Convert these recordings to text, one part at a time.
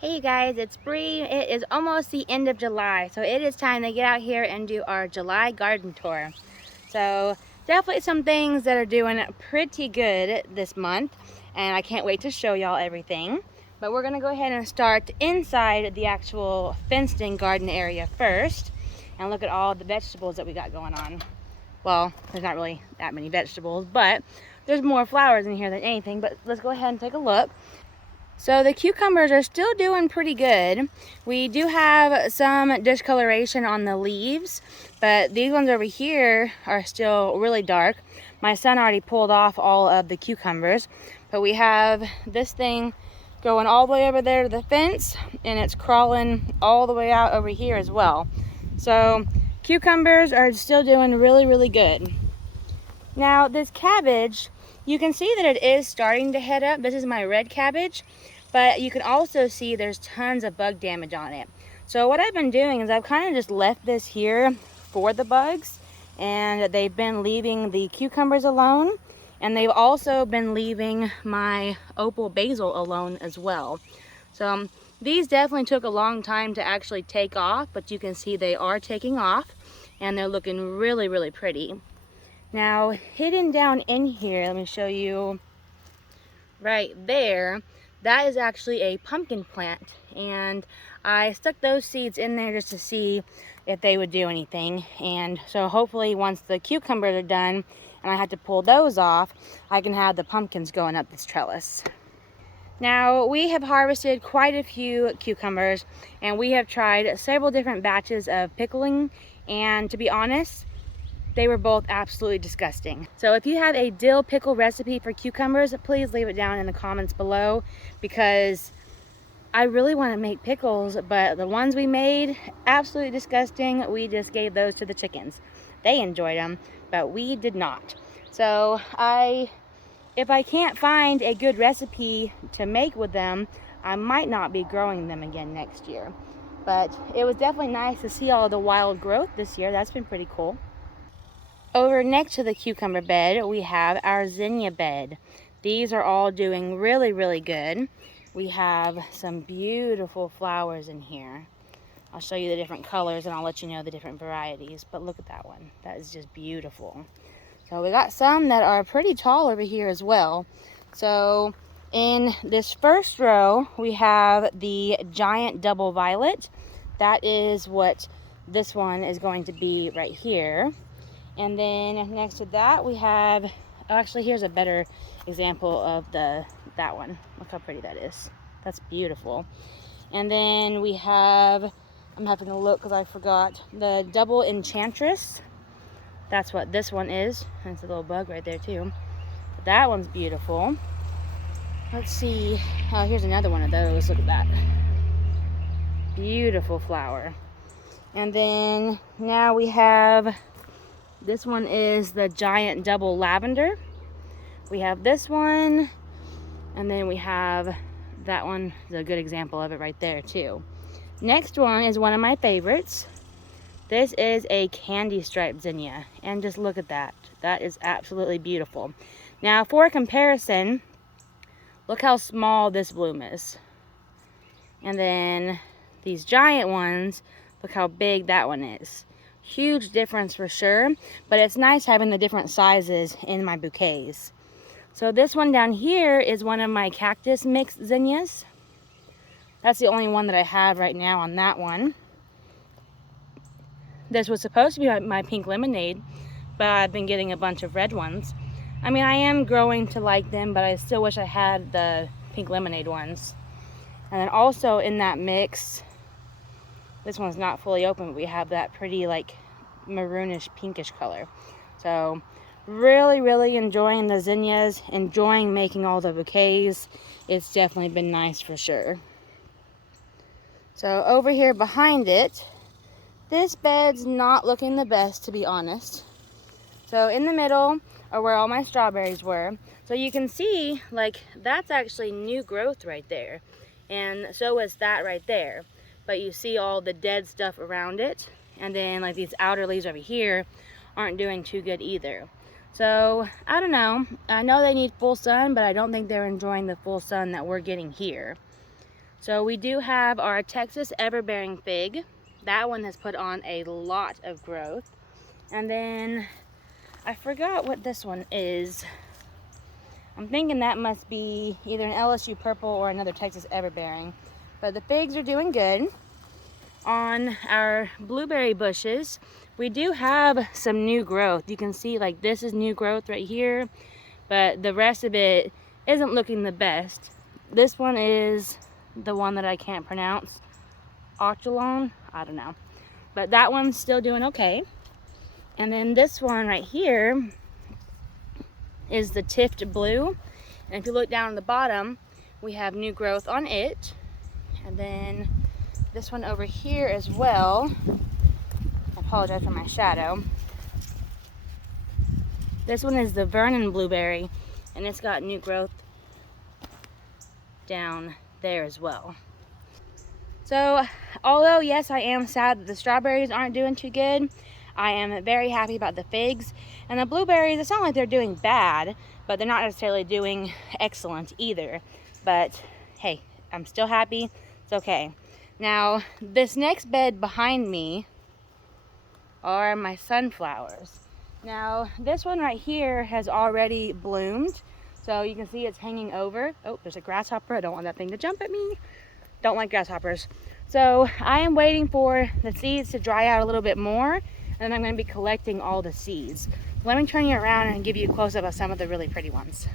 Hey you guys, it's Bree. It is almost the end of July, so it is time to get out here and do our July garden tour. So definitely some things that are doing pretty good this month, and I can't wait to show y'all everything. But we're gonna go ahead and start inside the actual fenced-in garden area first and look at all the vegetables that we got going on. Well, there's not really that many vegetables, but there's more flowers in here than anything. But let's go ahead and take a look. So the cucumbers are still doing pretty good. We do have some discoloration on the leaves, but these ones over here are still really dark. My son already pulled off all of the cucumbers, but we have this thing going all the way over there to the fence, and it's crawling all the way out over here as well. So cucumbers are still doing really good. Now this cabbage, you can see that it is starting to head up. This is my red cabbage, but you can also see there's tons of bug damage on it. So what I've been doing is I've kind of just left this here for the bugs, and they've been leaving the cucumbers alone, and they've also been leaving my opal basil alone as well. So these definitely took a long time to actually take off, but you can see they are taking off, and they're looking really pretty. Now, hidden down in here, let me show you right there, that is actually a pumpkin plant, and I stuck those seeds in there just to see if they would do anything. And so hopefully once the cucumbers are done and I have to pull those off, I can have the pumpkins going up this trellis. Now, we have harvested quite a few cucumbers, and we have tried several different batches of pickling, and to be honest, they were both absolutely disgusting. So if you have a dill pickle recipe for cucumbers, please leave it down in the comments below, because I really want to make pickles, but the ones we made, absolutely disgusting. We just gave those to the chickens. They enjoyed them, but we did not. So if I can't find a good recipe to make with them, I might not be growing them again next year. But it was definitely nice to see all of the wild growth this year. That's been pretty cool. Over next to the cucumber bed, we have our zinnia bed. These are all doing really good. We have some beautiful flowers in here. I'll show you the different colors and I'll let you know the different varieties. But look at that one. That is just beautiful. So we got some that are pretty tall over here as well. So in this first row, we have the giant double violet. That is what this one is going to be right here. And then next to that we have, actually here's a better example of that one. Look how pretty that is. That's beautiful. And then we have, I'm having to look because I forgot, the double enchantress. That's what this one is. There's a little bug right there too. But that one's beautiful. Let's see. Oh, here's another one of those. Look at that. Beautiful flower. And then now we have, this one is the giant double lavender. We have this one, and then we have that one. Is a good example of it right there too. Next one is one of my favorites. This is a candy striped zinnia, and just look at that. That is absolutely beautiful. Now for comparison, look how small this bloom is. And then these giant ones, look how big that one is. Huge difference for sure, but it's nice having the different sizes in my bouquets. So this one down here is one of my cactus mixed zinnias. That's the only one that I have right now on that one. This was supposed to be my pink lemonade, but I've been getting a bunch of red ones. I mean, I am growing to like them, but I still wish I had the pink lemonade ones. And then also in that mix, this one's not fully open, but we have that pretty like maroonish pinkish color. So really enjoying the zinnias, enjoying making all the bouquets. It's definitely been nice for sure. So over here behind it, this bed's not looking the best, to be honest. So in the middle are where all my strawberries were. So you can see, like, that's actually new growth right there. And so is that right there. But you see all the dead stuff around it. And then like these outer leaves over here aren't doing too good either. So I don't know. I know they need full sun, but I don't think they're enjoying the full sun that we're getting here. So we do have our Texas Everbearing Fig. That one has put on a lot of growth. And then I forgot what this one is. I'm thinking that must be either an LSU Purple or another Texas Everbearing. But the figs are doing good. On our blueberry bushes, we do have some new growth. You can see like this is new growth right here, but the rest of it isn't looking the best. This one is the one that I can't pronounce. Octolon, I don't know. But that one's still doing okay. And then this one right here is the Tift Blue. And if you look down at the bottom, we have new growth on it. And then this one over here as well. I apologize for my shadow. This one is the Vernon Blueberry, and it's got new growth down there as well. So, although yes, I am sad that the strawberries aren't doing too good, I am very happy about the figs. And the blueberries, it's not like they're doing bad, but they're not necessarily doing excellent either. But hey, I'm still happy. It's okay. Now, this next bed behind me are my sunflowers. Now, this one right here has already bloomed. So you can see it's hanging over. Oh, there's a grasshopper. I don't want that thing to jump at me. Don't like grasshoppers. So I am waiting for the seeds to dry out a little bit more, and then I'm going to be collecting all the seeds. Let me turn you around and give you a close-up of some of the really pretty ones.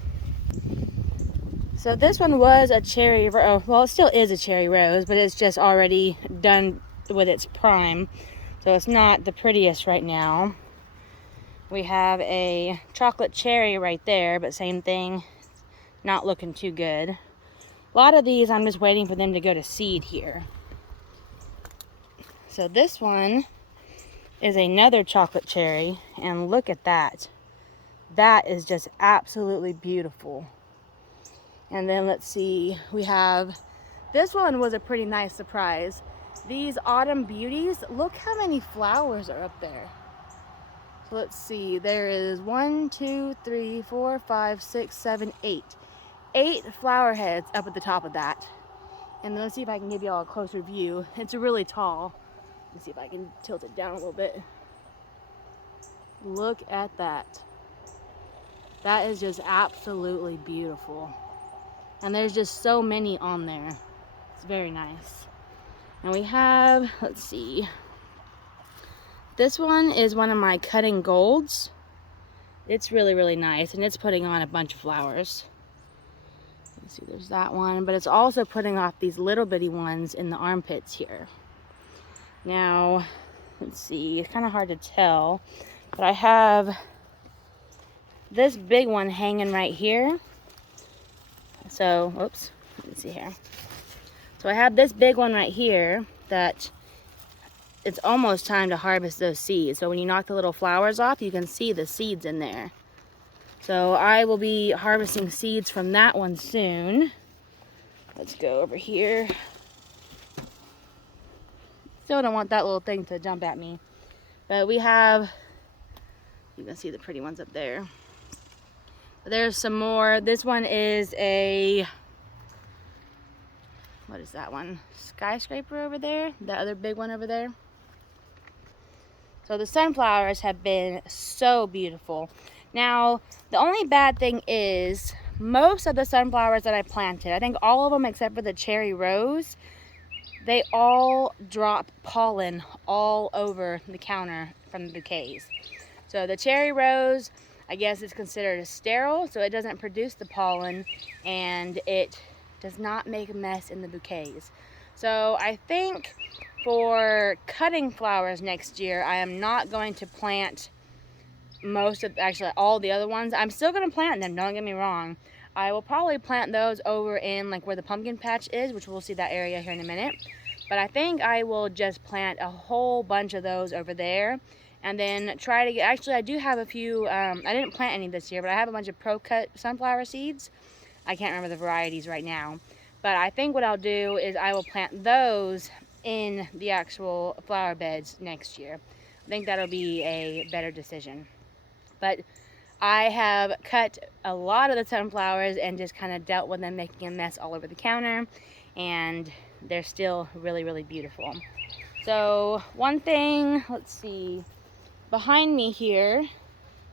So this one was a cherry, well, it still is a cherry rose, but it's just already done with its prime. So it's not the prettiest right now. We have a chocolate cherry right there, but same thing, not looking too good. A lot of these, I'm just waiting for them to go to seed here. So this one is another chocolate cherry, and look at that. That is just absolutely beautiful. And then let's see, we have, this one was a pretty nice surprise. These Autumn Beauties, look how many flowers are up there. So let's see, there is 1, 2, 3, 4, 5, 6, 7, 8. 8 flower heads up at the top of that. And let's see if I can give you all a closer view. It's really tall. Let's see if I can tilt it down a little bit. Look at that. That is just absolutely beautiful. And there's just so many on there. It's very nice. And we have, let's see. This one is one of my cutting golds. It's really, really nice. And it's putting on a bunch of flowers. Let's see, there's that one. But it's also putting off these little bitty ones in the armpits here. Now, let's see. It's kind of hard to tell. But I have this big one hanging right here. So, oops, let me see here. So I have this big one right here that it's almost time to harvest those seeds. So when you knock the little flowers off, you can see the seeds in there. So I will be harvesting seeds from that one soon. Let's go over here. Still don't want that little thing to jump at me. But we have, you can see the pretty ones up there. There's some more. This one is a, what is that one? Skyscraper over there. The other big one over there. So the sunflowers have been so beautiful. Now, the only bad thing is most of the sunflowers that I planted, I think all of them except for the cherry rose, they all drop pollen all over the counter from the bouquets. So the cherry rose, I guess it's considered a sterile, so it doesn't produce the pollen and it does not make a mess in the bouquets. So I think for cutting flowers next year, I am not going to plant most of, actually all the other ones. I'm still going to plant them, don't get me wrong. I will probably plant those over in like where the pumpkin patch is, which we'll see that area here in a minute. But I think I will just plant a whole bunch of those over there. And then try to get, actually I do have a few, I didn't plant any this year, but I have a bunch of pro-cut sunflower seeds. I can't remember the varieties right now. But I think what I'll do is I will plant those in the actual flower beds next year. I think that'll be a better decision. But I have cut a lot of the sunflowers and just kind of dealt with them making a mess all over the counter. and they're still really, really beautiful. So one thing, let's see, behind me here,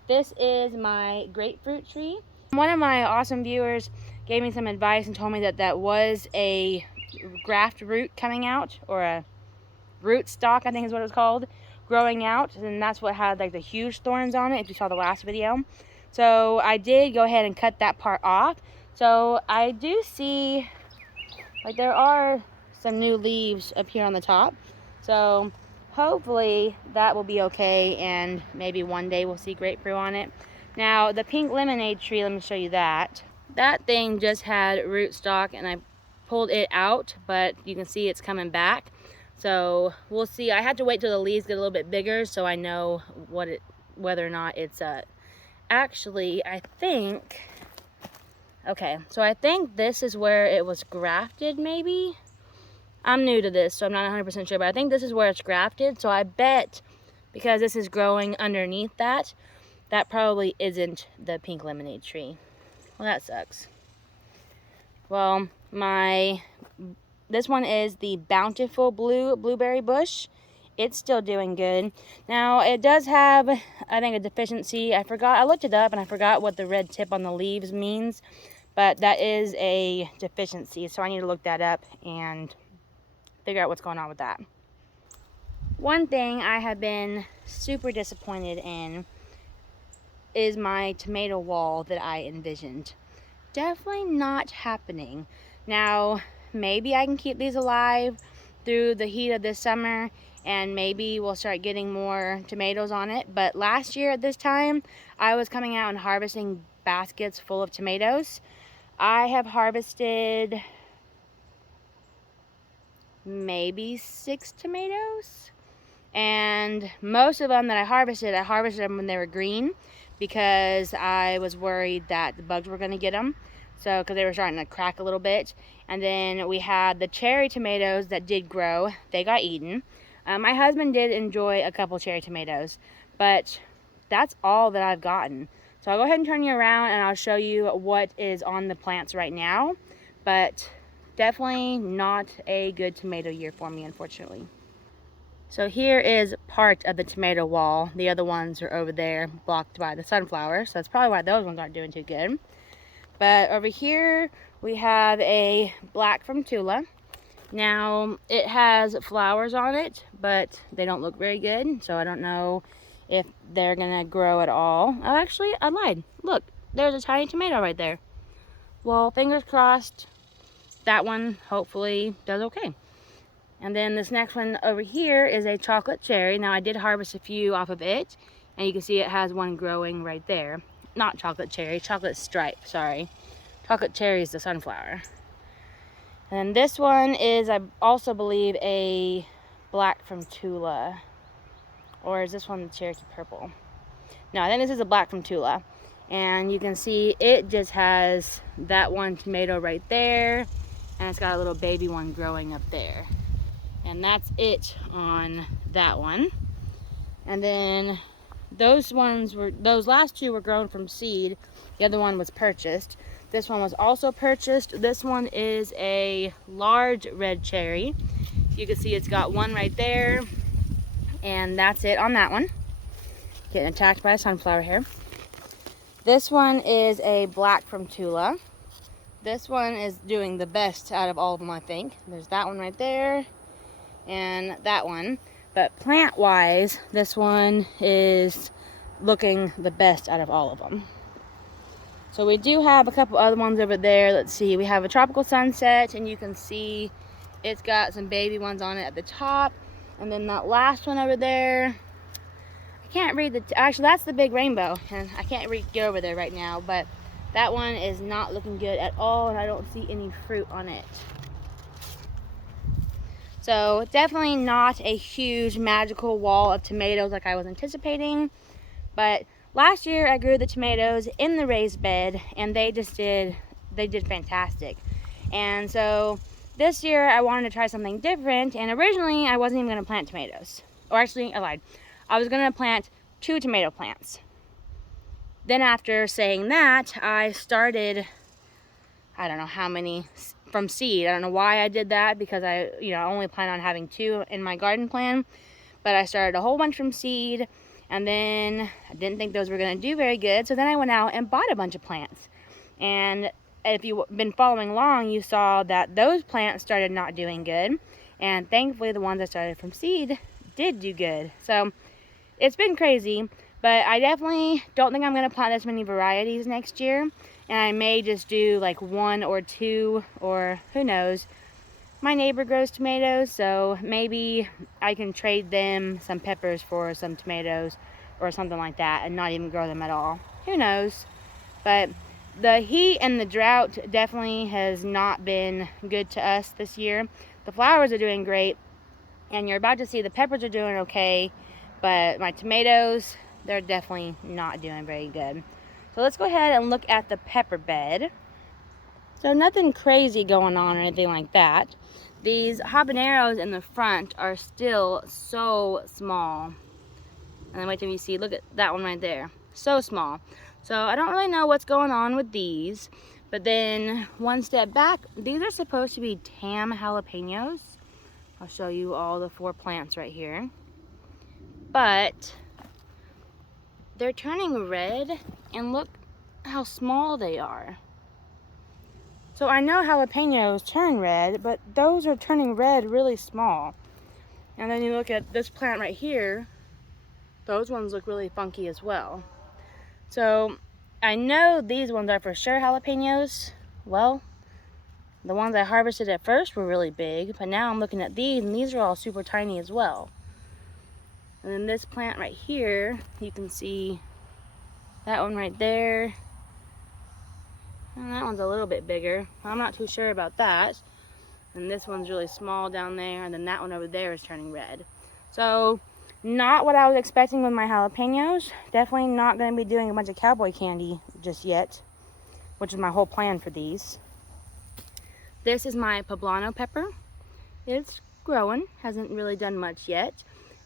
this is my grapefruit tree. One of my awesome viewers gave me some advice and told me that that was a graft root coming out, or a root stock, I think is what it was called, growing out, and that's what had like the huge thorns on it, if you saw the last video. So I did go ahead and cut that part off. So I do see like there are some new leaves up here on the top, so hopefully that will be okay, and maybe one day we'll see grapefruit on it. Now the pink lemonade tree, let me show you that. That thing just had rootstock and I pulled it out, but you can see it's coming back. So we'll see. I had to wait till the leaves get a little bit bigger so I know whether or not it's actually, I think, okay, so I think this is where it was grafted, maybe. I'm new to this, so I'm not 100% sure, but I think this is where it's grafted. So I bet because this is growing underneath that, that probably isn't the pink lemonade tree. Well, that sucks. Well, this one is the Bountiful blueberry bush. It's still doing good. Now, it does have, I think, a deficiency. I looked it up and I forgot what the red tip on the leaves means, but that is a deficiency, so I need to look that up and figure out what's going on with that. One thing I have been super disappointed in is my tomato wall that I envisioned. Definitely not happening. Now, maybe I can keep these alive through the heat of this summer, and maybe we'll start getting more tomatoes on it. But last year at this time, I was coming out and harvesting baskets full of tomatoes. I have harvested maybe 6 tomatoes, and most of them that I harvested them when they were green, because I was worried that the bugs were going to get them. So, because they were starting to crack a little bit. And then we had the cherry tomatoes that did grow. They got eaten. My husband did enjoy a couple cherry tomatoes, but that's all that I've gotten. So I'll go ahead and turn you around and I'll show you what is on the plants right now. But definitely not a good tomato year for me, unfortunately. So here is part of the tomato wall. The other ones are over there blocked by the sunflower. So that's probably why those ones aren't doing too good. But over here we have a black from Tula. Now it has flowers on it, but they don't look very good. So I don't know if they're gonna grow at all. Oh, actually, I lied. Look, there's a tiny tomato right there. Well, fingers crossed that one hopefully does okay. And then this next one over here is a chocolate cherry. Now I did harvest a few off of it, and you can see it has one growing right there. Not chocolate cherry, chocolate stripe, sorry. Chocolate cherry is the sunflower. And then this one is, I also believe, a black from Tula. Or is this one the Cherokee purple? No, I think this is a black from Tula. And you can see it just has that one tomato right there, and it's got a little baby one growing up there. And that's it on that one. And then those last two were grown from seed. The other one was purchased. This one was also purchased. This one is a large red cherry. You can see it's got one right there, and that's it on that one. Getting attacked by a sunflower here. This one is a black from Tula. This one is doing the best out of all of them, I think. There's that one right there, and that one. But plant wise, this one is looking the best out of all of them. So we do have a couple other ones over there. Let's see, we have a tropical sunset, and you can see it's got some baby ones on it at the top. And then that last one over there, I can't read actually that's the big rainbow, and I can't get over there right now, but that one is not looking good at all, and I don't see any fruit on it. So definitely not a huge magical wall of tomatoes like I was anticipating. But last year I grew the tomatoes in the raised bed, and they did fantastic. And so this year I wanted to try something different, and originally I wasn't even going to plant tomatoes. Or actually, I lied. I was going to plant 2 tomato plants. Then after saying that, I started, I don't know how many from seed. I don't know why I did that, because I only plan on having 2 in my garden plan, but I started a whole bunch from seed, and then I didn't think those were going to do very good, so then I went out and bought a bunch of plants. And if you've been following along, you saw that those plants started not doing good, and thankfully the ones I started from seed did do good. So it's been crazy, but I definitely don't think I'm going to plant this many varieties next year, and I may just do like 1 or 2, or who knows. My neighbor grows tomatoes, so maybe I can trade them some peppers for some tomatoes or something like that and not even grow them at all. Who knows? But the heat and the drought definitely has not been good to us this year. The flowers are doing great, and you're about to see the peppers are doing okay, but my tomatoes, they're definitely not doing very good. So let's go ahead and look at the pepper bed. So nothing crazy going on or anything like that. These habaneros in the front are still so small. And then wait till you see, look at that one right there. So small. So I don't really know what's going on with these. But then one step back, these are supposed to be Tam Jalapenos. I'll show you all the 4 plants right here. But they're turning red, and look how small they are. So I know jalapenos turn red, but those are turning red really small. And then you look at this plant right here, those ones look really funky as well. So I know these ones are for sure jalapenos. Well, the ones I harvested at first were really big, but now I'm looking at these, and these are all super tiny as well. And then this plant right here, you can see that one right there. And that one's a little bit bigger. I'm not too sure about that. And this one's really small down there, and then that one over there is turning red. So not what I was expecting with my jalapenos. Definitely not going to be doing a bunch of cowboy candy just yet, which is my whole plan for these. This is my Poblano pepper. It's growing, hasn't really done much yet.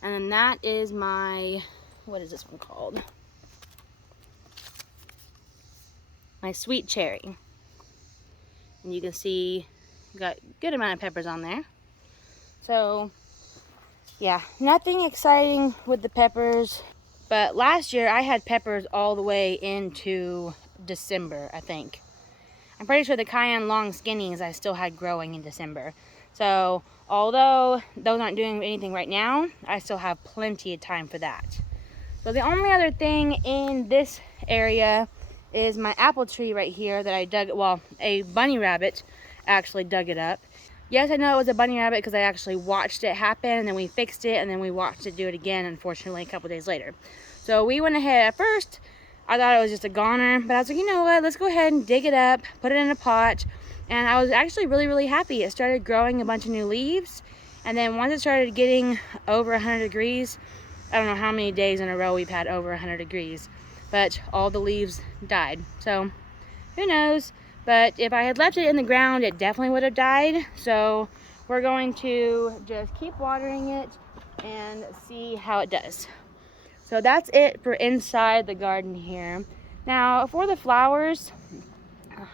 And then that is my, what is this one called? My sweet cherry. And you can see got a good amount of peppers on there. So yeah, nothing exciting with the peppers, but last year I had peppers all the way into December, I think. I'm pretty sure the cayenne long skinnies I still had growing in December. So although those aren't doing anything right now, I still have plenty of time for that. So the only other thing in this area is my apple tree right here that I dug, well, a bunny rabbit actually dug it up. Yes, I know it was a bunny rabbit because I actually watched it happen, and then we fixed it, and then we watched it do it again, unfortunately, a couple days later. So we went ahead. At first, I thought it was just a goner, but I was like, you know what, let's go ahead and dig it up, put it in a pot, and I was actually really, really happy. It started growing a bunch of new leaves, and then once it started getting over 100 degrees, I don't know how many days in a row we've had over 100 degrees, but all the leaves died. So who knows? But if I had left it in the ground, it definitely would have died. So we're going to just keep watering it and see how it does. So that's it for inside the garden here. Now for the flowers,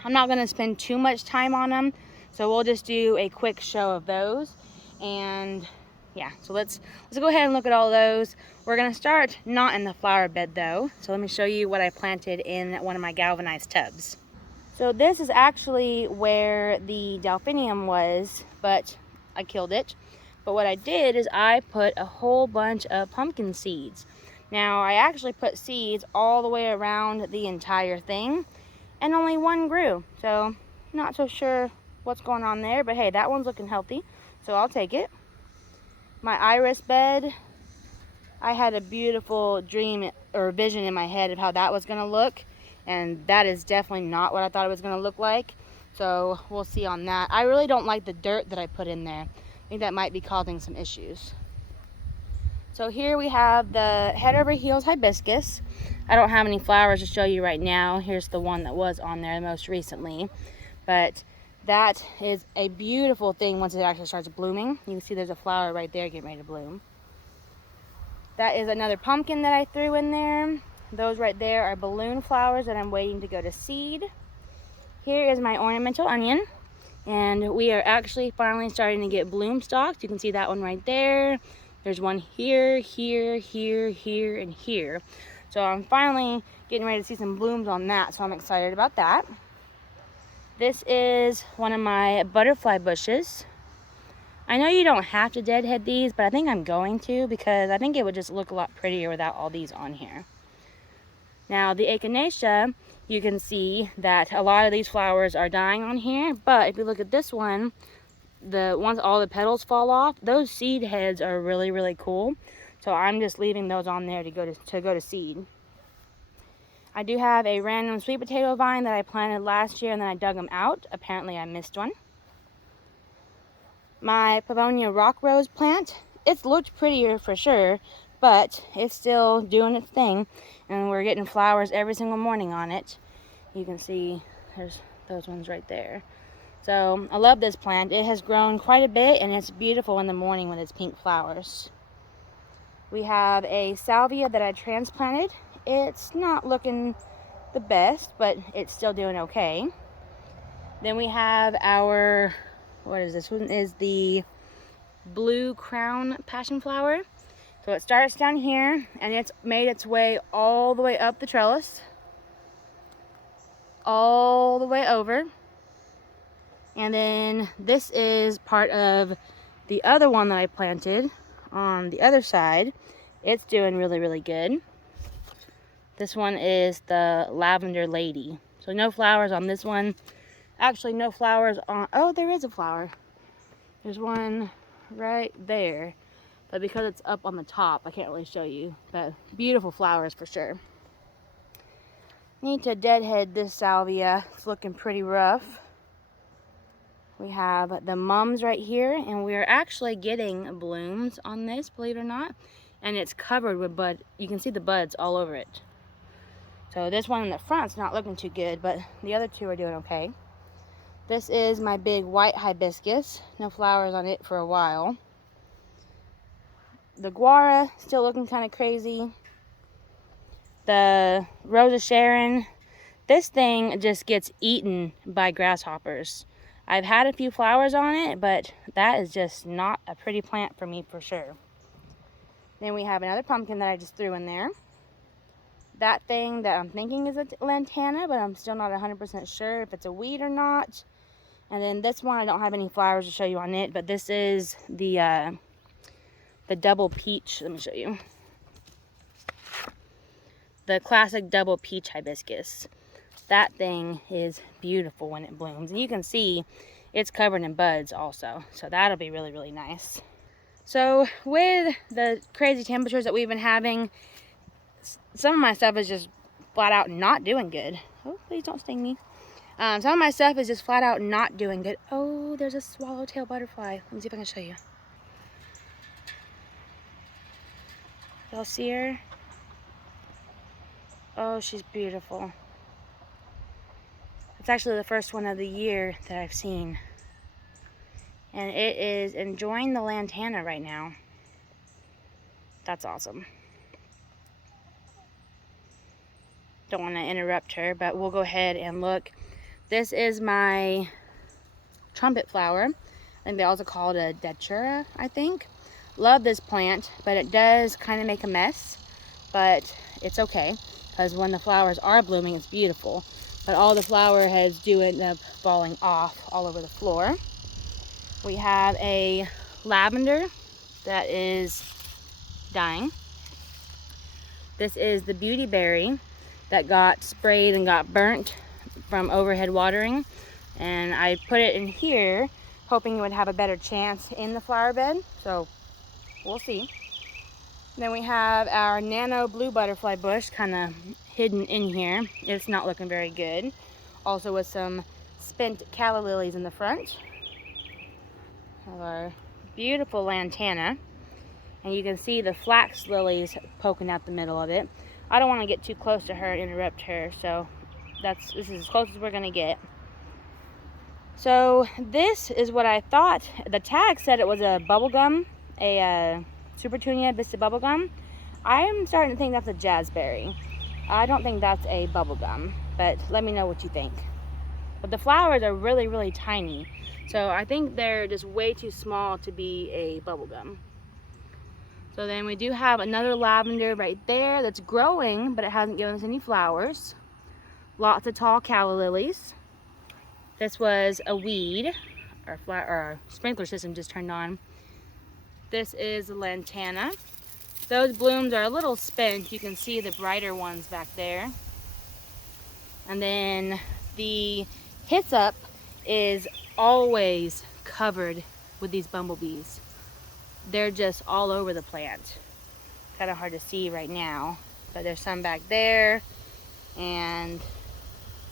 I'm not going to spend too much time on them, so we'll just do a quick show of those. And yeah, so let's go ahead and look at all those. We're going to start not in the flower bed though, so let me show you what I planted in one of my galvanized tubs. So this is actually where the delphinium was, but I killed it. But what I did is I put a whole bunch of pumpkin seeds. Now I actually put seeds all the way around the entire thing, and only one grew. So not so sure what's going on there, but hey, that one's looking healthy, so I'll take it. My iris bed, I had a beautiful dream or vision in my head of how that was going to look, and that is definitely not what I thought it was going to look like. So we'll see on that. I really don't like the dirt that I put in there. I think that might be causing some issues. So here we have the head over heels hibiscus. I don't have any flowers to show you right now. Here's the one that was on there most recently. But that is a beautiful thing once it actually starts blooming. You can see there's a flower right there getting ready to bloom. That is another pumpkin that I threw in there. Those right there are balloon flowers that I'm waiting to go to seed. Here is my ornamental onion. And we are actually finally starting to get bloom stalks. You can see that one right there. There's one here, here, here, here, and here. So I'm finally getting ready to see some blooms on that, so I'm excited about that. This is one of my butterfly bushes. I know you don't have to deadhead these, but I think I'm going to, because I think it would just look a lot prettier without all these on here. Now the Echinacea, you can see that a lot of these flowers are dying on here, but if you look at this one, once all the petals fall off, those seed heads are really, really cool. So I'm just leaving those on there to go to seed. I do have a random sweet potato vine that I planted last year and then I dug them out. Apparently I missed one. My Pavonia rock rose plant, it's looked prettier for sure, but it's still doing its thing, and we're getting flowers every single morning on it. You can see there's those ones right there. So I love this plant. It has grown quite a bit and it's beautiful in the morning with its pink flowers. We have a Salvia that I transplanted. It's not looking the best, but it's still doing okay. Then we have our, what is this one? Is the blue crown passion flower. So it starts down here and it's made its way all the way up the trellis, all the way over. And then this is part of the other one that I planted on the other side. It's doing really, really good. This one is the Lavender Lady. So no flowers on this one. Actually, no flowers on, oh, there is a flower. There's one right there. But because it's up on the top, I can't really show you. But beautiful flowers for sure. Need to deadhead this salvia. It's looking pretty rough. We have the mums right here, and we're actually getting blooms on this, believe it or not. And it's covered with bud. You can see the buds all over it. So this one in the front's not looking too good, but the other two are doing okay. This is my big white hibiscus. No flowers on it for a while. The guara still looking kind of crazy. The Rose of Sharon. This thing just gets eaten by grasshoppers. I've had a few flowers on it, but that is just not a pretty plant for me for sure. Then we have another pumpkin that I just threw in there. That thing that I'm thinking is a lantana, but I'm still not 100% sure if it's a weed or not. And then this one, I don't have any flowers to show you on it, but this is the double peach. Let me show you. The classic double peach hibiscus. That thing is beautiful when it blooms. And you can see it's covered in buds also. So that'll be really, really nice. So with the crazy temperatures that we've been having, some of my stuff is just flat out not doing good. Oh, please don't sting me. Some of my stuff is just flat out not doing good. Oh, there's a swallowtail butterfly. Let me see if I can show you. Y'all see her? Oh, she's beautiful. It's actually the first one of the year that I've seen. And it is enjoying the lantana right now. That's awesome. Don't want to interrupt her, but we'll go ahead and look. This is my trumpet flower. I think they also call it a datura, I think. Love this plant, but it does kind of make a mess. But it's okay, because when the flowers are blooming, it's beautiful. But all the flower heads do end up falling off all over the floor. We have a lavender that is dying. This is the beauty berry that got sprayed and got burnt from overhead watering. And I put it in here hoping it would have a better chance in the flower bed. So we'll see. Then we have our nano blue butterfly bush kind of hidden in here. It's not looking very good. Also with some spent calla lilies in the front. Have our beautiful lantana. And you can see the flax lilies poking out the middle of it. I don't want to get too close to her and interrupt her, so this is as close as we're going to get. So this is what I thought. The tag said it was a bubblegum, a Supertunia Vista bubblegum. I'm starting to think that's a jazzberry. I don't think that's a bubblegum, but let me know what you think. but the flowers are really, really tiny. So I think they're just way too small to be a bubblegum. So then we do have another lavender right there that's growing, but it hasn't given us any flowers. Lots of tall calla lilies. This was a weed. Our sprinkler system just turned on. This is Lantana. Those blooms are a little spent. You can see the brighter ones back there. And then the hyssop is always covered with these bumblebees. They're just all over the plant. Kind of hard to see right now, but there's some back there and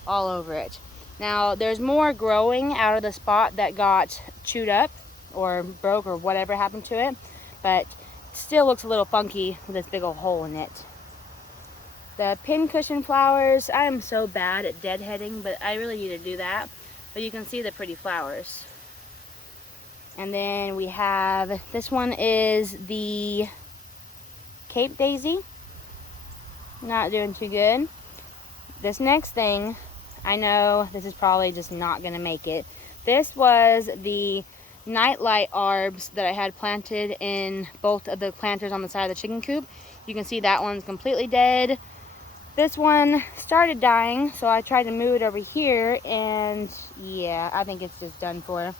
all over it. Now there's more growing out of the spot that got chewed up or broke or whatever happened to it, but still looks a little funky with this big old hole in it. The pincushion flowers, I am so bad at deadheading, but I really need to do that. But you can see the pretty flowers. And then we have, this one is the Cape Daisy. Not doing too good. This next thing, I know this is probably just not gonna make it. This was the nightlight arbs that I had planted in both of the planters on the side of the chicken coop. You can see that one's completely dead. This one started dying, so I tried to move it over here, and yeah, I think it's just done for.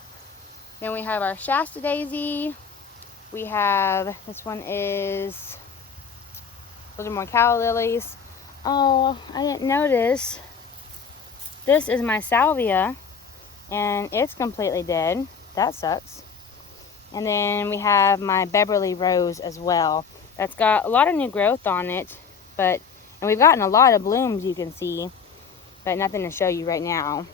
Then we have our Shasta Daisy. We have, this one is, those are more Calla Lilies. Oh, I didn't notice. This is my Salvia, and it's completely dead. That sucks. And then we have my Beverly Rose as well. That's got a lot of new growth on it, and we've gotten a lot of blooms, you can see, but nothing to show you right now.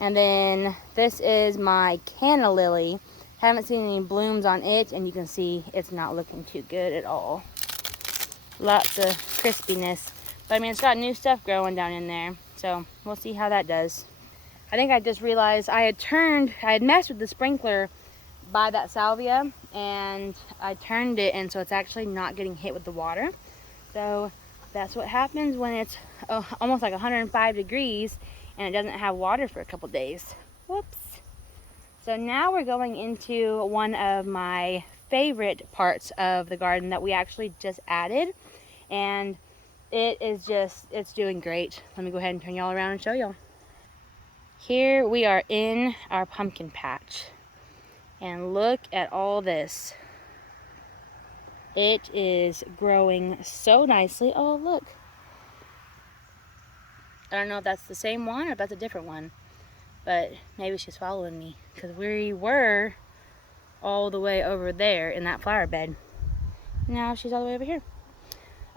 And then this is my Canna Lily. Haven't seen any blooms on it, and you can see it's not looking too good at all. Lots of crispiness. But I mean, it's got new stuff growing down in there, so we'll see how that does. I think I just realized I had messed with the sprinkler by that salvia, and I turned it, and so it's actually not getting hit with the water. So that's what happens when it's almost like 105 degrees and it doesn't have water for a couple days. Whoops. So now we're going into one of my favorite parts of the garden that we actually just added, and it's doing great. Let me go ahead and turn y'all around and show y'all. Here we are in our pumpkin patch, and look at all this. It is growing so nicely. Oh, look. I don't know if that's the same one or if that's a different one, but maybe she's following me, because we were all the way over there in that flower bed. Now she's all the way over here.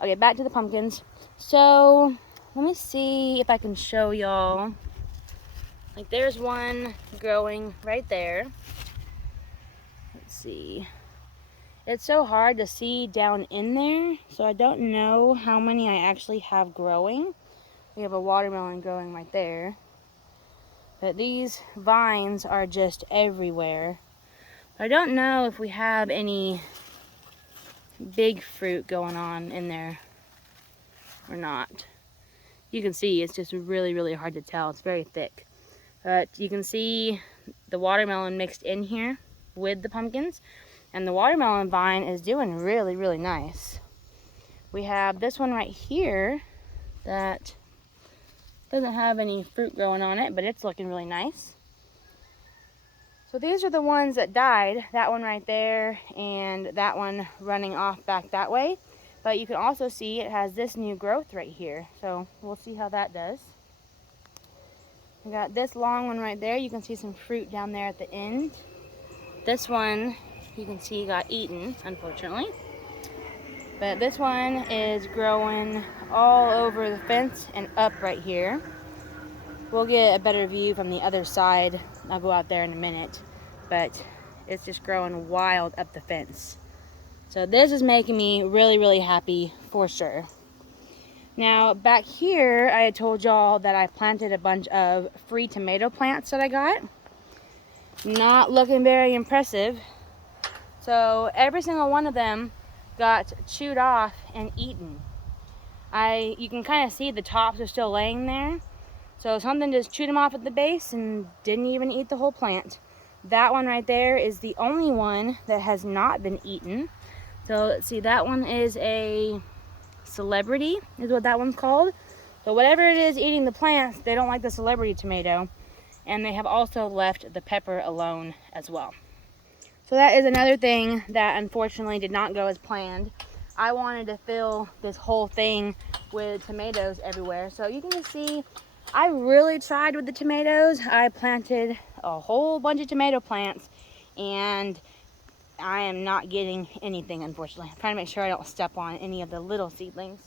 Okay, back to the pumpkins. So let me see if I can show y'all. Like, there's one growing right there. Let's see. It's so hard to see down in there, so I don't know how many I actually have growing. We have a watermelon growing right there. But these vines are just everywhere. I don't know if we have any big fruit going on in there or not. You can see it's just really, really hard to tell. It's very thick. But you can see the watermelon mixed in here with the pumpkins. And the watermelon vine is doing really, really nice. We have this one right here that doesn't have any fruit growing on it, but it's looking really nice. So these are the ones that died. That one right there, and that one running off back that way. But you can also see it has this new growth right here. So we'll see how that does. We got this long one right there. You can see some fruit down there at the end. This one, you can see, got eaten, unfortunately. But this one is growing all over the fence and up right here. We'll get a better view from the other side. I'll go out there in a minute. But it's just growing wild up the fence. So this is making me really, really happy for sure. Now back here, I had told y'all that I planted a bunch of free tomato plants that I got. Not looking very impressive. So every single one of them got chewed off and eaten. You can kind of see the tops are still laying there, So something just chewed them off at the base and didn't even eat the whole plant. That one right there is the only one that has not been eaten. So let's see, that one is a celebrity, is what that one's called. So whatever it is eating the plants, they don't like the celebrity tomato. And they have also left the pepper alone as well. So that is another thing that unfortunately did not go as planned. I wanted to fill this whole thing with tomatoes everywhere. So you can just see, I really tried with the tomatoes. I planted a whole bunch of tomato plants and I am not getting anything, unfortunately. I'm trying to make sure I don't step on any of the little seedlings.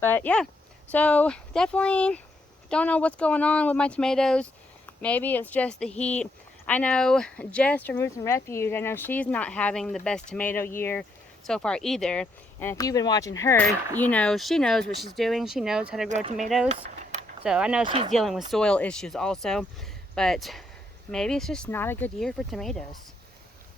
But yeah, so definitely don't know what's going on with my tomatoes. Maybe it's just the heat. I know Jess from Roots and Refuge, I know she's not having the best tomato year so far either. And if you've been watching her, you know she knows what she's doing. She knows how to grow tomatoes. So I know she's dealing with soil issues also. But maybe it's just not a good year for tomatoes.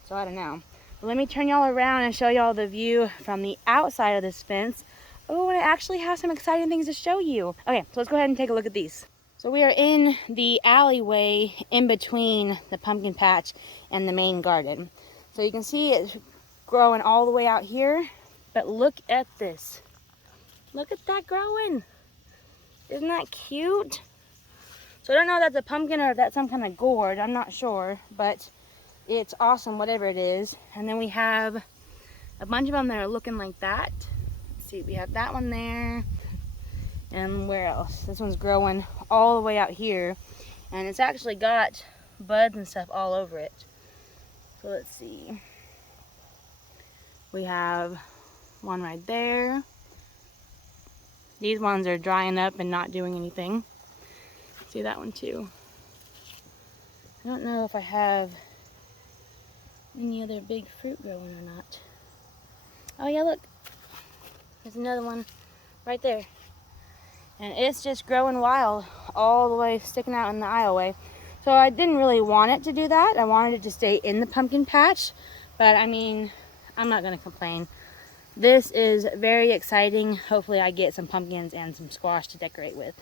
So I don't know. But let me turn y'all around and show y'all the view from the outside of this fence. Oh, and I actually have some exciting things to show you. Okay, so let's go ahead and take a look at these. So we are in the alleyway in between the pumpkin patch and the main garden. So you can see it's growing all the way out here, but look at this. Look at that growing. Isn't that cute? So I don't know if that's a pumpkin or if that's some kind of gourd, I'm not sure, but it's awesome, whatever it is. And then we have a bunch of them that are looking like that. Let's see, we have that one there. And where else? This one's growing all the way out here. And it's actually got buds and stuff all over it. So let's see. We have one right there. These ones are drying up and not doing anything. See that one too. I don't know if I have any other big fruit growing or not. Oh yeah, look. There's another one right there. And it's just growing wild all the way sticking out in the aisleway. So I didn't really want it to do that. I wanted it to stay in the pumpkin patch. But I mean, I'm not going to complain. This is very exciting. Hopefully I get some pumpkins and some squash to decorate with.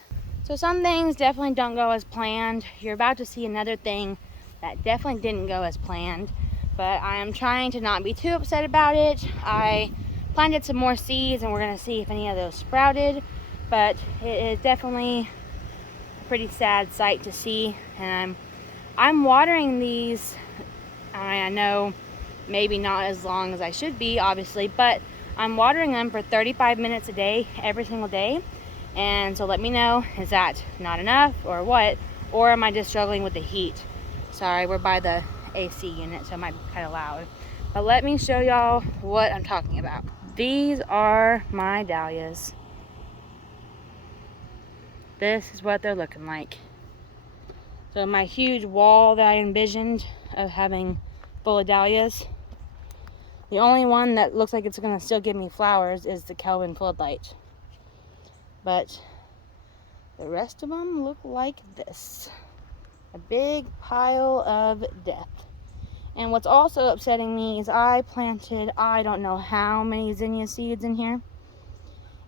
So some things definitely don't go as planned. You're about to see another thing that definitely didn't go as planned. But I am trying to not be too upset about it. I planted some more seeds and we're going to see if any of those sprouted. But it is definitely a pretty sad sight to see. And I'm watering these, I know maybe not as long as I should be, obviously, but I'm watering them for 35 minutes a day, every single day. And so let me know, is that not enough or what? Or am I just struggling with the heat? Sorry, we're by the AC unit, so it might be kind of loud. But let me show y'all what I'm talking about. These are my dahlias. This is what they're looking like. So my huge wall that I envisioned of having full of dahlias, the only one that looks like it's going to still give me flowers is the Kelvin Floodlight. But the rest of them look like this. A big pile of death. And what's also upsetting me is I planted I don't know how many zinnia seeds in here.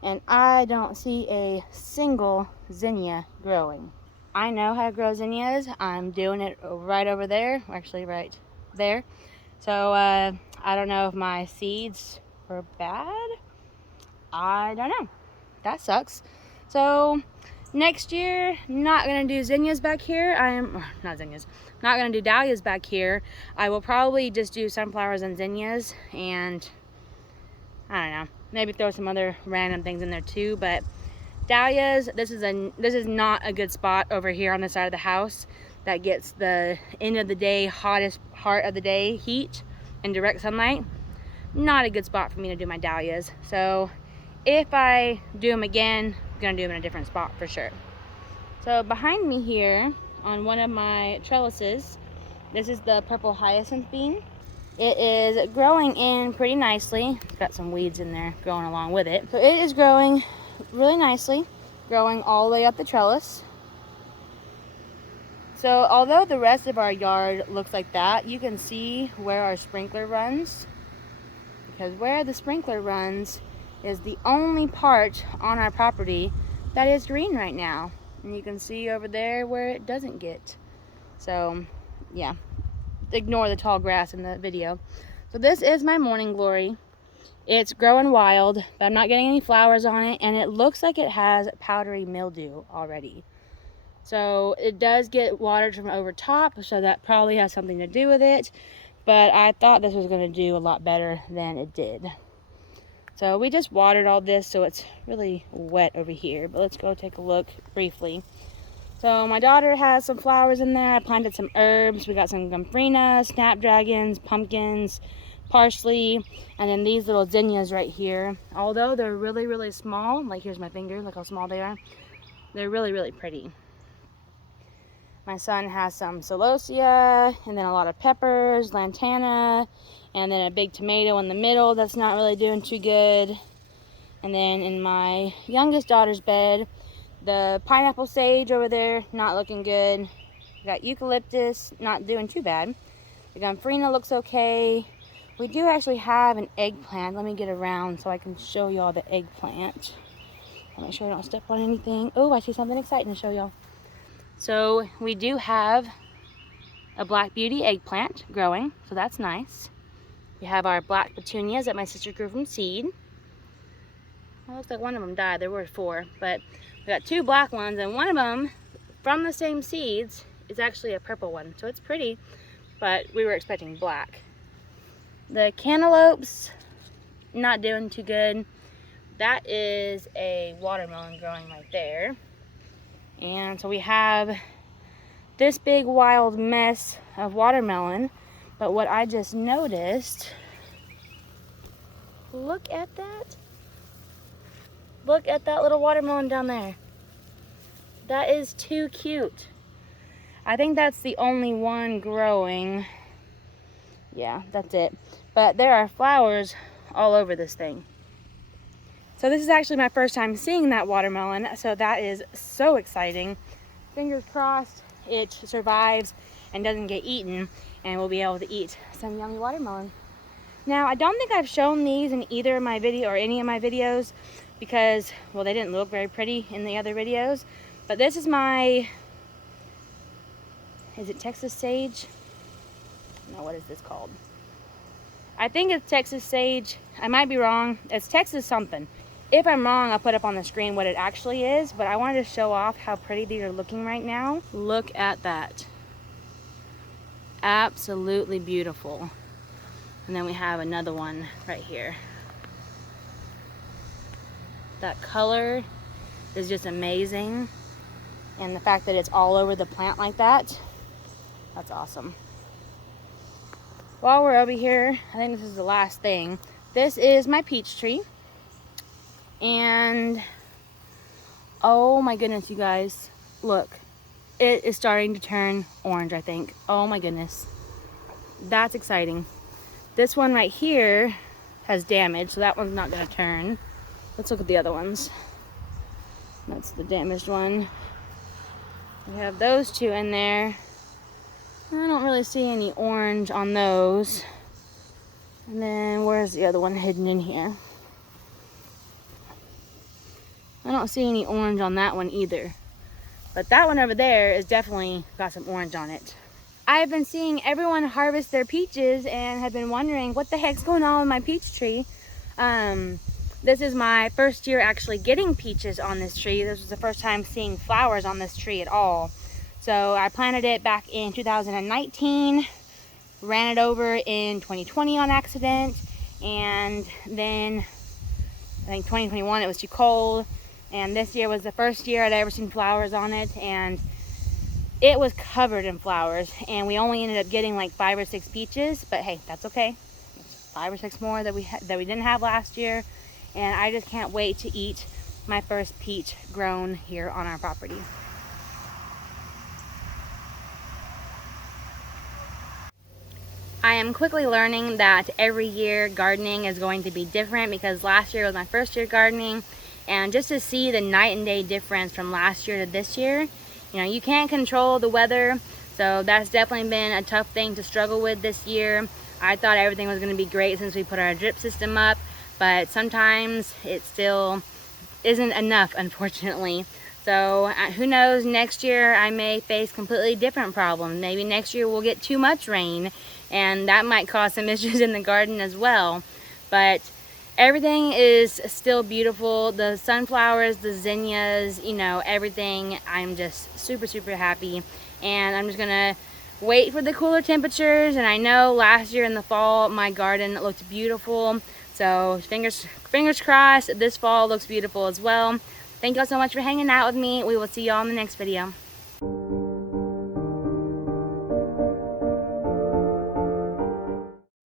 And I don't see a single zinnia growing. I know how to grow zinnias. I'm doing it right over there. Actually, right there. So, I don't know if my seeds were bad. I don't know. That sucks. So, next year, not going to do zinnias back here. Not zinnias. Not going to do dahlias back here. I will probably just do sunflowers and zinnias. And, I don't know. Maybe throw some other random things in there too, but dahlias, this is not a good spot over here on the side of the house that gets the end of the day, hottest part of the day heat and direct sunlight. Not a good spot for me to do my dahlias. So if I do them again, I'm gonna do them in a different spot for sure. So behind me here on one of my trellises, this is the purple hyacinth bean. It is growing in pretty nicely. It's got some weeds in there growing along with it. So it is growing really nicely, growing all the way up the trellis. So although the rest of our yard looks like that, you can see where our sprinkler runs. Because where the sprinkler runs is the only part on our property that is green right now. And you can see over there where it doesn't get. So, yeah. Ignore the tall grass in the video. So this is my morning glory. It's growing wild, but I'm not getting any flowers on it, and it looks like it has powdery mildew already. So it does get watered from over top, so that probably has something to do with it. But I thought this was going to do a lot better than it did. So we just watered all this, so it's really wet over here. But let's go take a look briefly. So my daughter has some flowers in there. I planted some herbs. We got some gomphrena, snapdragons, pumpkins, parsley, and then these little zinnias right here. Although they're really, really small, like here's my finger, look how small they are. They're really, really pretty. My son has some celosia, and then a lot of peppers, lantana, and then a big tomato in the middle that's not really doing too good. And then in my youngest daughter's bed, the pineapple sage over there, not looking good. We got eucalyptus, not doing too bad. The gomphrena looks okay. We do actually have an eggplant. Let me get around so I can show y'all the eggplant. I'll make sure I don't step on anything. Oh, I see something exciting to show y'all. So we do have a black beauty eggplant growing, so that's nice. We have our black petunias that my sister grew from seed. It looks like one of them died. There were 4, but we got 2 black ones, and one of them from the same seeds is actually a purple one, so it's pretty, but we were expecting black. The cantaloupes, not doing too good. That is a watermelon growing right there. And so we have this big wild mess of watermelon. But what I just noticed, look at that. Look at that little watermelon down there. That is too cute. I think that's the only one growing. Yeah, that's it. But there are flowers all over this thing. So this is actually my first time seeing that watermelon, so that is so exciting. Fingers crossed it survives and doesn't get eaten, and we'll be able to eat some yummy watermelon. Now, I don't think I've shown these in either of my video or any of my videos because, well, they didn't look very pretty in the other videos. But this is my, is it Texas sage? No, what is this called? I think it's Texas sage. I might be wrong. It's Texas something. If I'm wrong, I'll put up on the screen what it actually is, but I wanted to show off how pretty these are looking right now. Look at that. Absolutely beautiful. And then we have another one right here. That color is just amazing. And the fact that it's all over the plant like that, that's awesome. While we're over here, I think this is the last thing. This is my peach tree. And oh my goodness, you guys, look, it is starting to turn orange, I think. Oh my goodness, that's exciting. This one right here has damage, so that one's not gonna turn. Let's look at the other ones. That's the damaged one. We have those 2 in there. I don't really see any orange on those. And then where's the other one hidden in here? I don't see any orange on that one either. But that one over there is definitely got some orange on it. I've been seeing everyone harvest their peaches and have been wondering what the heck's going on with my peach tree. This is my first year actually getting peaches on this tree. This was the first time seeing flowers on this tree at all. So I planted it back in 2019, ran it over in 2020 on accident, and then I think 2021 it was too cold. And this year was the first year I'd ever seen flowers on it, and it was covered in flowers. And we only ended up getting like 5 or 6 peaches, but hey, that's okay. It's 5 or 6 more that we didn't have last year, and I just can't wait to eat my first peach grown here on our property. I am quickly learning that every year gardening is going to be different because last year was my first year gardening. And just to see the night and day difference from last year to this year, you know, you can't control the weather. So that's definitely been a tough thing to struggle with this year. I thought everything was going to be great since we put our drip system up, but sometimes it still isn't enough, unfortunately. So who knows, next year I may face completely different problems. Maybe next year we'll get too much rain, and that might cause some issues in the garden as well. But everything is still beautiful. The sunflowers, the zinnias, you know, everything. I'm just super, super happy. And I'm just gonna wait for the cooler temperatures. And I know last year in the fall, my garden looked beautiful. So fingers crossed, this fall looks beautiful as well. Thank you all so much for hanging out with me. We will see you all in the next video.